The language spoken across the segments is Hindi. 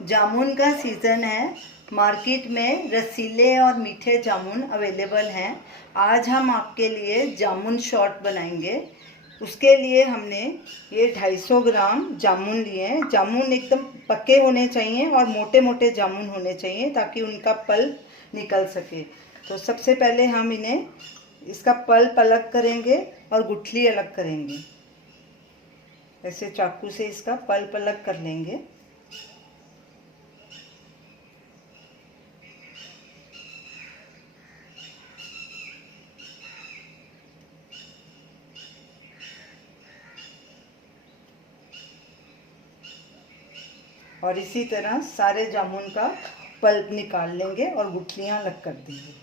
जामुन का सीज़न है। मार्केट में रसीले और मीठे जामुन अवेलेबल हैं। आज हम आपके लिए जामुन शॉट बनाएंगे। उसके लिए हमने ये 250 ग्राम जामुन लिए हैं। जामुन एकदम पके होने चाहिए और मोटे मोटे जामुन होने चाहिए ताकि उनका पल्प निकल सके। तो सबसे पहले हम इन्हें इसका पल्प अलग करेंगे और गुठली अलग करेंगे। ऐसे चाकू से इसका पल्प अलग कर लेंगे। और इसी तरह सारे जामुन का पल्प निकाल लेंगे और गुठलियाँ अलग कर देंगे।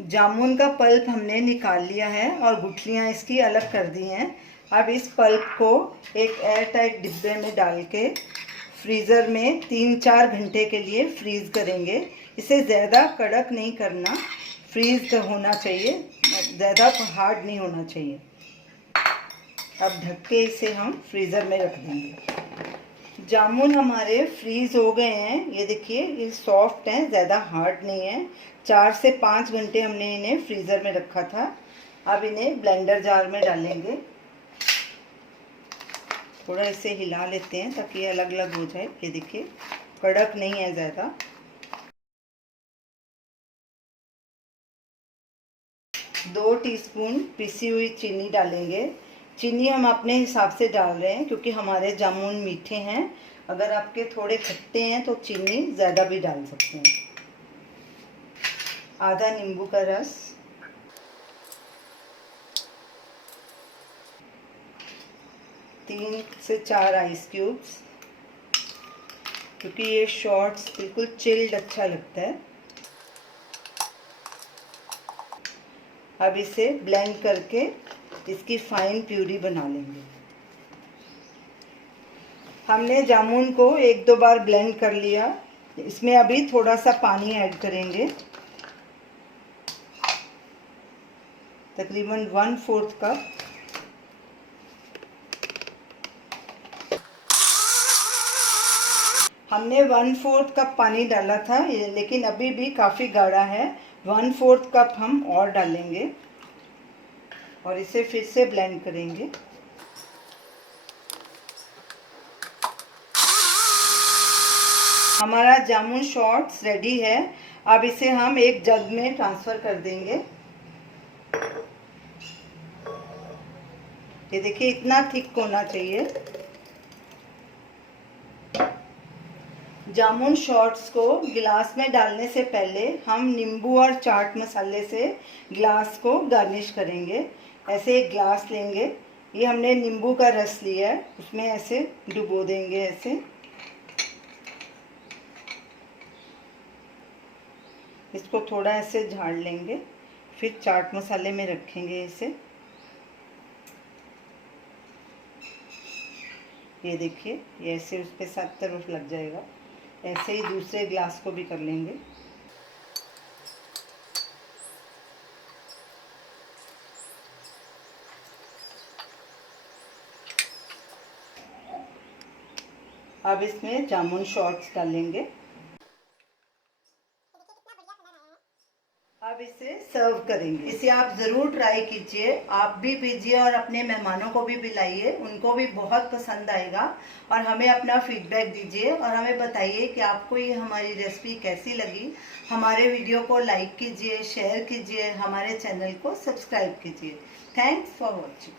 जामुन का पल्प हमने निकाल लिया है और गुठलियाँ इसकी अलग कर दी हैं। अब इस पल्प को एक एयर टाइट डिब्बे में डाल के फ्रीज़र में 3-4 घंटे के लिए फ्रीज़ करेंगे। इसे ज़्यादा कड़क नहीं करना, फ्रीज़ होना चाहिए, ज़्यादा हार्ड नहीं होना चाहिए। अब ढक के इसे हम फ्रीज़र में रख देंगे। जामुन हमारे फ्रीज़ हो गए हैं। ये देखिए, ये सॉफ्ट हैं, ज़्यादा हार्ड नहीं है। 4 से 5 घंटे हमने इन्हें फ्रीज़र में रखा था। अब इन्हें ब्लेंडर जार में डालेंगे। थोड़ा इसे हिला लेते हैं ताकि ये अलग अलग हो जाए। ये देखिए, कड़क नहीं है ज़्यादा। दो टीस्पून पिसी हुई चीनी डालेंगे। चीनी हम अपने हिसाब से डाल रहे हैं क्योंकि हमारे जामुन मीठे हैं। अगर आपके थोड़े खट्टे हैं तो चीनी ज़्यादा भी डाल सकते हैं। आधा नींबू का रस, 3 से 4 आइस क्यूब्स, क्योंकि ये शॉट्स बिल्कुल चिल्ड अच्छा लगता है। अब इसे ब्लेंड करके इसकी फाइन प्यूरी बना लेंगे। हमने जामुन को 1-2 बार ब्लेंड कर लिया। इसमें अभी थोड़ा सा पानी ऐड करेंगे, तकरीबन 1/4 कप। हमने 1/4 कप पानी डाला था, लेकिन अभी भी काफ़ी गाढ़ा है। 1/4 कप हम और डालेंगे और इसे फिर से ब्लेंड करेंगे। हमारा जामुन शॉट्स रेडी है। अब इसे हम एक जग में ट्रांसफ़र कर देंगे। ये देखिए, इतना थिक होना चाहिए। जामुन शॉट्स को गिलास में डालने से पहले हम नींबू और चाट मसाले से गिलास को गार्निश करेंगे। ऐसे एक ग्लास लेंगे, ये हमने नींबू का रस लिया है, उसमें ऐसे डुबो देंगे। ऐसे इसको थोड़ा ऐसे झाड़ लेंगे, फिर चाट मसाले में रखेंगे इसे। ये देखिए, ये ऐसे उस पर सब तरफ लग जाएगा। ऐसे ही दूसरे ग्लास को भी कर लेंगे। अब इसमें जामुन शॉट्स डालेंगे। अब इसे सर्व करेंगे। इसे आप ज़रूर ट्राई कीजिए, आप भी पीजिए और अपने मेहमानों को भी पिलाइए, उनको भी बहुत पसंद आएगा। और हमें अपना फीडबैक दीजिए और हमें बताइए कि आपको ये हमारी रेसिपी कैसी लगी। हमारे वीडियो को लाइक कीजिए, शेयर कीजिए, हमारे चैनल को सब्सक्राइब कीजिए। Thanks for watching.